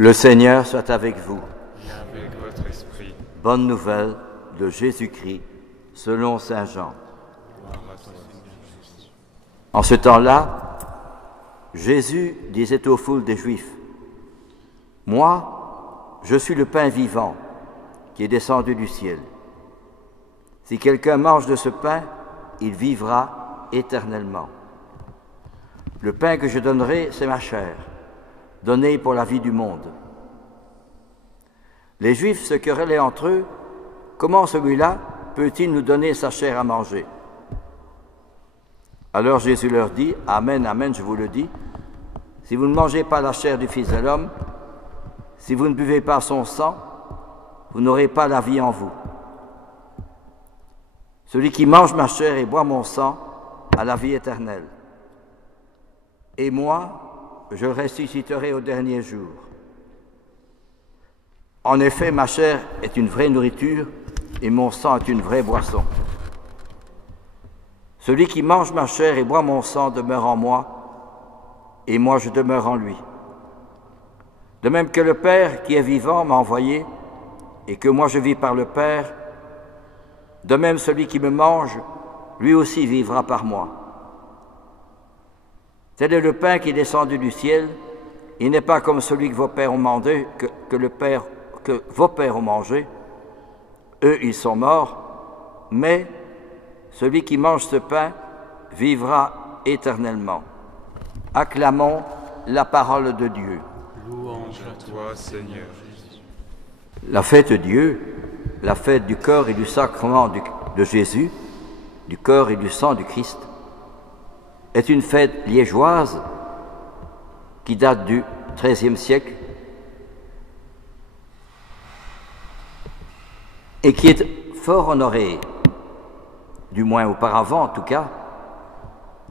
Le Seigneur soit avec vous. Et avec votre esprit. Bonne nouvelle de Jésus-Christ selon saint Jean. Gloire à toi, Seigneur Jésus. En ce temps-là, Jésus disait aux foules des Juifs, « Moi, je suis le pain vivant qui est descendu du ciel. Si quelqu'un mange de ce pain, il vivra éternellement. Le pain que je donnerai, c'est ma chair, donnée pour la vie du monde. » Les Juifs se querellaient entre eux, « Comment celui-là peut-il nous donner sa chair à manger ?» Alors Jésus leur dit, « Amen, amen, je vous le dis, si vous ne mangez pas la chair du Fils de l'homme, si vous ne buvez pas son sang, vous n'aurez pas la vie en vous. Celui qui mange ma chair et boit mon sang a la vie éternelle. Et moi, je le ressusciterai au dernier jour. En effet, ma chair est une vraie nourriture et mon sang est une vraie boisson. Celui qui mange ma chair et boit mon sang demeure en moi, et moi je demeure en lui. De même que le Père qui est vivant m'a envoyé, et que moi je vis par le Père, de même celui qui me mange, lui aussi vivra par moi. Tel est le pain qui est descendu du ciel, il n'est pas comme celui que vos pères ont mangé, que vos pères ont mangé. Eux, ils sont morts, mais celui qui mange ce pain vivra éternellement. Acclamons la parole de Dieu. Louange à toi, Seigneur Jésus. La fête de Dieu, la fête du corps et du sacrement de Jésus, du corps et du sang du Christ, est une fête liégeoise qui date du XIIIe siècle et qui est fort honorée, du moins auparavant en tout cas,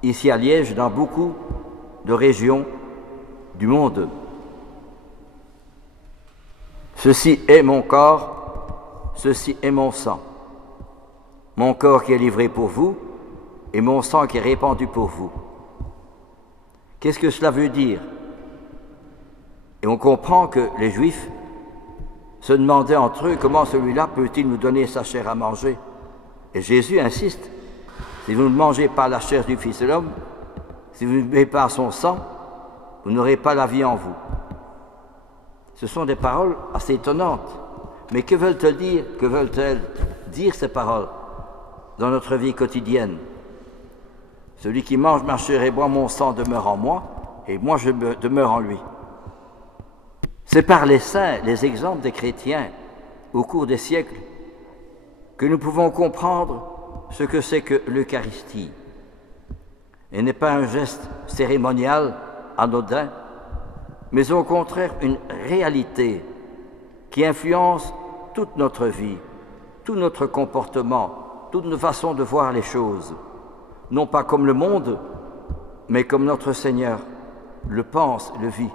ici à Liège, dans beaucoup de régions du monde. Ceci est mon corps, ceci est mon sang. Mon corps qui est livré pour vous et mon sang qui est répandu pour vous. Qu'est-ce que cela veut dire? Et on comprend que les Juifs se demandaient entre eux comment celui-là peut-il nous donner sa chair à manger. Et Jésus insiste, si vous ne mangez pas la chair du Fils de l'homme, si vous ne buvez pas son sang, vous n'aurez pas la vie en vous. Ce sont des paroles assez étonnantes. Mais que veulent-elles dire? Que veulent-elles dire ces paroles dans notre vie quotidienne? Celui qui mange ma chair et boit mon sang demeure en moi, et moi je demeure en lui. C'est par les saints, les exemples des chrétiens, au cours des siècles, que nous pouvons comprendre ce que c'est que l'Eucharistie. Et n'est pas un geste cérémonial, anodin, mais au contraire une réalité qui influence toute notre vie, tout notre comportement, toute nos façons de voir les choses, non pas comme le monde, mais comme notre Seigneur le pense, le vit.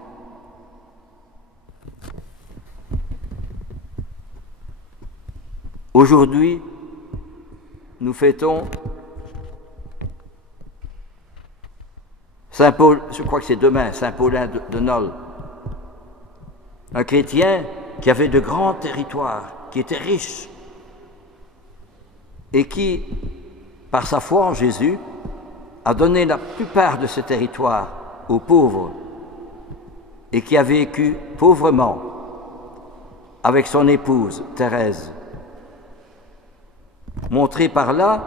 Aujourd'hui, nous fêtons Saint Paul, je crois que c'est demain, Saint Paulin de Nol, un chrétien qui avait de grands territoires, qui était riche et qui, par sa foi en Jésus, a donné la plupart de ses territoires aux pauvres et qui a vécu pauvrement avec son épouse Thérèse. Montrer par là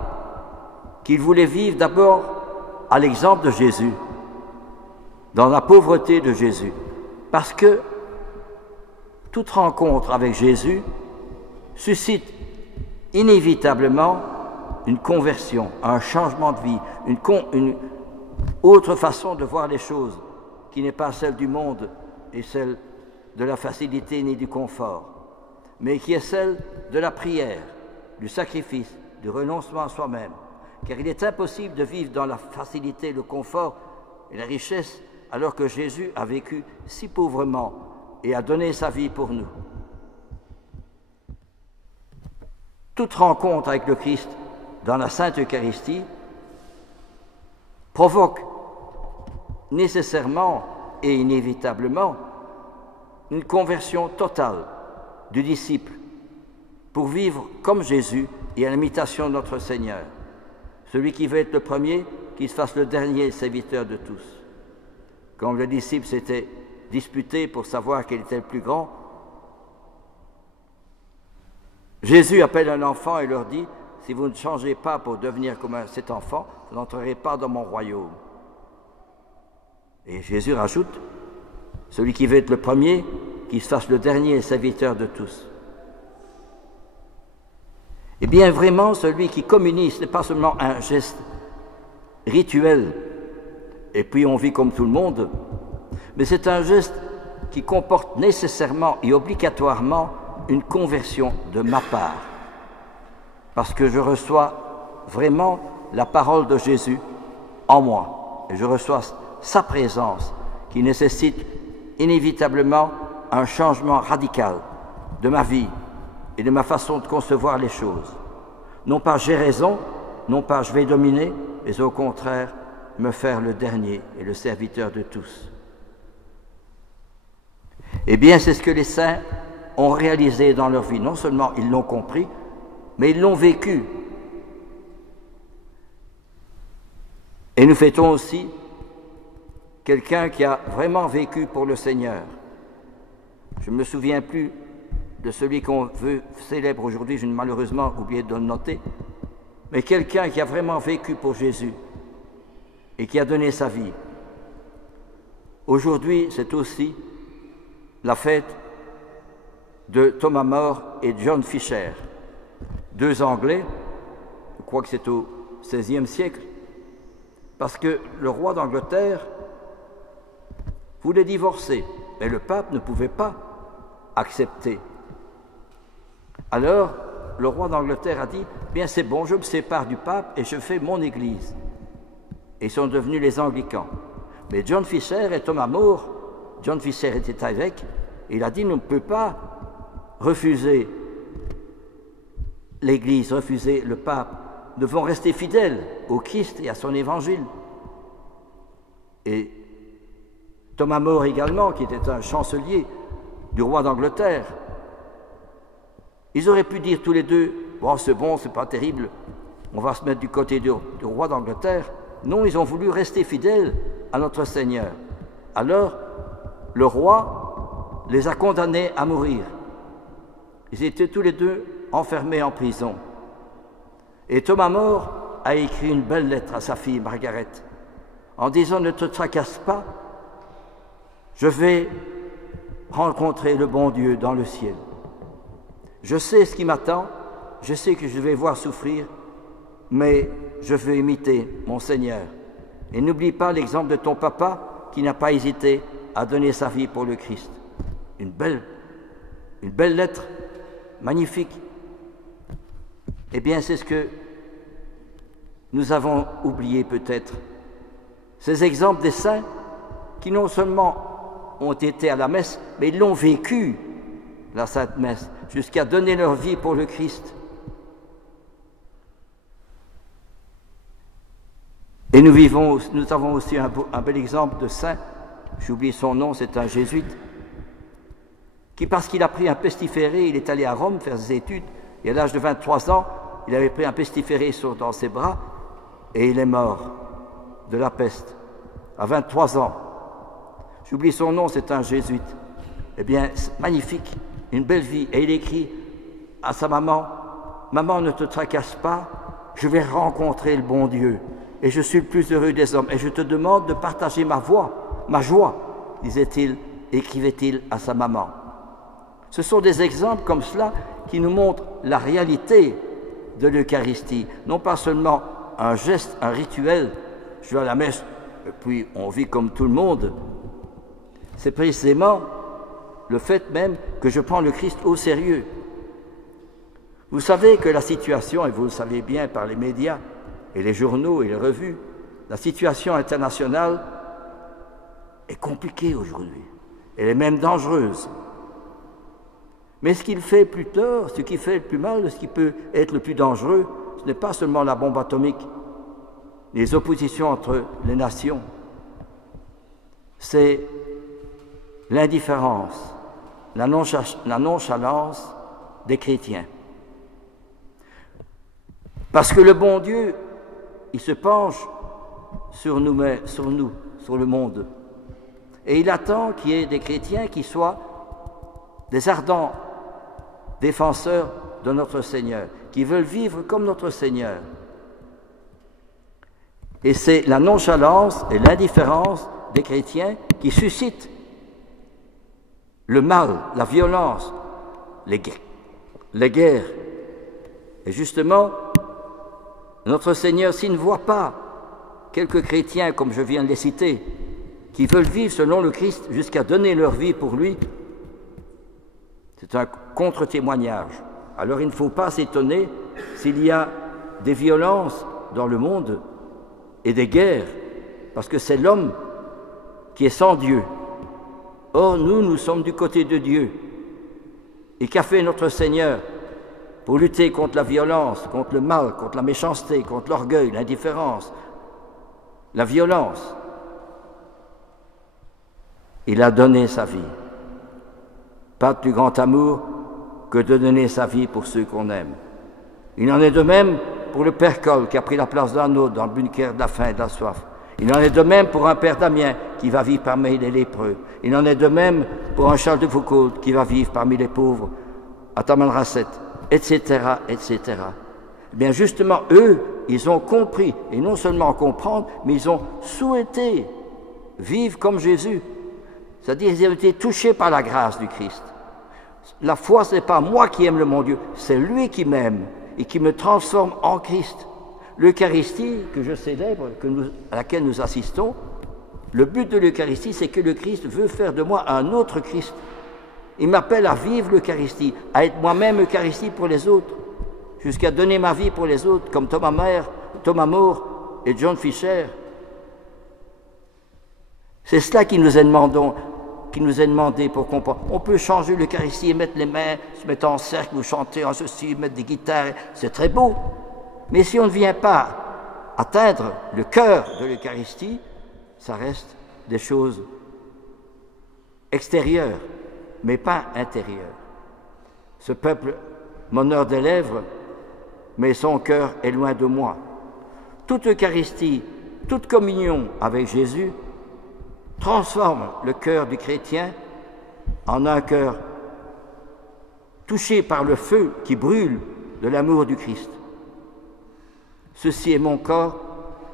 qu'il voulait vivre d'abord à l'exemple de Jésus, dans la pauvreté de Jésus, parce que toute rencontre avec Jésus suscite inévitablement une conversion, un changement de vie, une autre façon de voir les choses qui n'est pas celle du monde et celle de la facilité ni du confort, mais qui est celle de la prière, du sacrifice, du renoncement à soi-même. Car il est impossible de vivre dans la facilité, le confort et la richesse alors que Jésus a vécu si pauvrement et a donné sa vie pour nous. Toute rencontre avec le Christ dans la Sainte Eucharistie provoque nécessairement et inévitablement une conversion totale du disciple pour vivre comme Jésus et à l'imitation de notre Seigneur. Celui qui veut être le premier, qu'il se fasse le dernier serviteur de tous. Quand le disciple s'était disputé pour savoir quel était le plus grand, Jésus appelle un enfant et leur dit « Si vous ne changez pas pour devenir comme cet enfant, vous n'entrerez pas dans mon royaume. » Et Jésus rajoute « Celui qui veut être le premier, qu'il se fasse le dernier serviteur de tous. » Eh bien, vraiment, celui qui communie, ce n'est pas seulement un geste rituel, et puis on vit comme tout le monde, mais c'est un geste qui comporte nécessairement et obligatoirement une conversion de ma part, parce que je reçois vraiment la parole de Jésus en moi, et je reçois sa présence qui nécessite inévitablement un changement radical de ma vie et de ma façon de concevoir les choses. Non pas j'ai raison, non pas je vais dominer, mais au contraire, me faire le dernier et le serviteur de tous. Eh bien, c'est ce que les saints ont réalisé dans leur vie. Non seulement ils l'ont compris, mais ils l'ont vécu. Et nous fêtons aussi quelqu'un qui a vraiment vécu pour le Seigneur. Je ne me souviens plus de celui qu'on veut célèbre aujourd'hui, j'ai malheureusement oublié de le noter, mais quelqu'un qui a vraiment vécu pour Jésus et qui a donné sa vie. Aujourd'hui, c'est aussi la fête de Thomas More et John Fisher, deux Anglais, je crois que c'est au XVIe siècle, parce que le roi d'Angleterre voulait divorcer, mais le pape ne pouvait pas accepter. Alors, le roi d'Angleterre a dit « Bien, c'est bon, je me sépare du pape et je fais mon église. » Et ils sont devenus les anglicans. Mais John Fisher et Thomas More, John Fisher était évêque, et il a dit « On ne peut pas refuser l'église, refuser le pape. Nous devons rester fidèles au Christ et à son évangile. » Et Thomas More également, qui était un chancelier du roi d'Angleterre, ils auraient pu dire tous les deux « Bon, c'est pas terrible, on va se mettre du côté du roi d'Angleterre. » Non, ils ont voulu rester fidèles à notre Seigneur. Alors, le roi les a condamnés à mourir. Ils étaient tous les deux enfermés en prison. Et Thomas More a écrit une belle lettre à sa fille Margaret, en disant « Ne te tracasse pas, je vais rencontrer le bon Dieu dans le ciel. Je sais ce qui m'attend, je sais que je vais voir souffrir, mais je veux imiter mon Seigneur. Et n'oublie pas l'exemple de ton papa qui n'a pas hésité à donner sa vie pour le Christ. » Une belle lettre, magnifique. Eh bien, c'est ce que nous avons oublié peut-être. Ces exemples des saints qui non seulement ont été à la messe, mais ils l'ont vécu, la Sainte Messe, jusqu'à donner leur vie pour le Christ. Et nous avons aussi un bel exemple de saint, j'oublie son nom, c'est un jésuite, qui parce qu'il a pris un pestiféré, il est allé à Rome faire ses études, et à l'âge de 23 ans, il avait pris un pestiféré dans ses bras, et il est mort de la peste, à 23 ans. J'oublie son nom, c'est un jésuite. Eh bien, c'est magnifique, une belle vie. Et il écrit à sa maman, « Maman, ne te tracasse pas, je vais rencontrer le bon Dieu, et je suis le plus heureux des hommes, et je te demande de partager ma joie, disait-il, écrivait-il à sa maman. » Ce sont des exemples comme cela qui nous montrent la réalité de l'Eucharistie, non pas seulement un geste, un rituel, je vais à la messe, et puis on vit comme tout le monde. C'est précisément le fait même que je prends le Christ au sérieux. Vous savez que la situation, et vous le savez bien par les médias et les journaux et les revues, la situation internationale est compliquée aujourd'hui. Elle est même dangereuse. Mais ce qui fait plus tort, ce qui fait le plus mal, ce qui peut être le plus dangereux, ce n'est pas seulement la bombe atomique, les oppositions entre les nations, c'est l'indifférence la nonchalance des chrétiens. Parce que le bon Dieu, il se penche sur nous, sur le monde. Et il attend qu'il y ait des chrétiens qui soient des ardents défenseurs de notre Seigneur, qui veulent vivre comme notre Seigneur. Et c'est la nonchalance et l'indifférence des chrétiens qui suscitent le mal, la violence, les guerres. Et justement, notre Seigneur, s'il ne voit pas quelques chrétiens, comme je viens de les citer, qui veulent vivre selon le Christ jusqu'à donner leur vie pour lui, c'est un contre-témoignage. Alors il ne faut pas s'étonner s'il y a des violences dans le monde et des guerres, parce que c'est l'homme qui est sans Dieu. Or, nous sommes du côté de Dieu. Et qu'a fait notre Seigneur pour lutter contre la violence, contre le mal, contre la méchanceté, contre l'orgueil, l'indifférence, la violence? Il a donné sa vie. Pas de plus grand amour que de donner sa vie pour ceux qu'on aime. Il en est de même pour le Père Cole qui a pris la place d'un autre dans le bunker de la faim et de la soif. Il en est de même pour un Père Damien qui va vivre parmi les lépreux. Il en est de même pour un Charles de Foucauld qui va vivre parmi les pauvres à Tamanrasset, etc., etc. Eh bien justement, eux, ils ont compris, et non seulement comprendre, mais ils ont souhaité vivre comme Jésus. C'est-à-dire qu'ils ont été touchés par la grâce du Christ. La foi, ce n'est pas moi qui aime le mon Dieu, c'est lui qui m'aime et qui me transforme en Christ. L'Eucharistie que je célèbre, à laquelle nous assistons, le but de l'Eucharistie, c'est que le Christ veut faire de moi un autre Christ. Il m'appelle à vivre l'Eucharistie, à être moi-même Eucharistie pour les autres, jusqu'à donner ma vie pour les autres, comme Thomas More et John Fisher. C'est cela qui nous est demandé pour comprendre. On peut changer l'Eucharistie et mettre les mains, se mettre en cercle, ou chanter en ceci, mettre des guitares, c'est très beau. Mais si on ne vient pas atteindre le cœur de l'Eucharistie, ça reste des choses extérieures, mais pas intérieures. Ce peuple m'honore des lèvres, mais son cœur est loin de moi. Toute Eucharistie, toute communion avec Jésus transforme le cœur du chrétien en un cœur touché par le feu qui brûle de l'amour du Christ. Ceci est mon corps,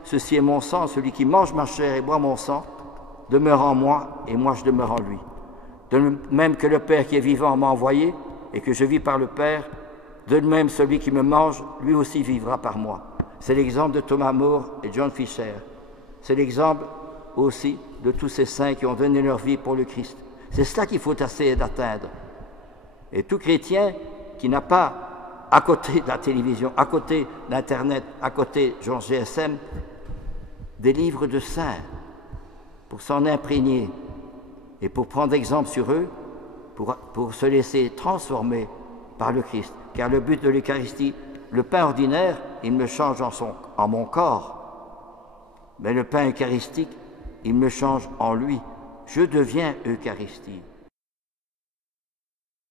ceci est mon sang, celui qui mange ma chair et boit mon sang demeure en moi et moi je demeure en lui. De même que le Père qui est vivant m'a envoyé et que je vis par le Père, de même celui qui me mange, lui aussi vivra par moi. C'est l'exemple de Thomas More et John Fisher. C'est l'exemple aussi de tous ces saints qui ont donné leur vie pour le Christ. C'est cela qu'il faut essayer d'atteindre. Et tout chrétien qui n'a pas, à côté de la télévision, à côté d'Internet, à côté de Georges GSM, des livres de saints pour s'en imprégner et pour prendre exemple sur eux, pour se laisser transformer par le Christ. Car le but de l'Eucharistie, le pain ordinaire, il me change en mon corps. Mais le pain eucharistique, il me change en lui. Je deviens Eucharistie.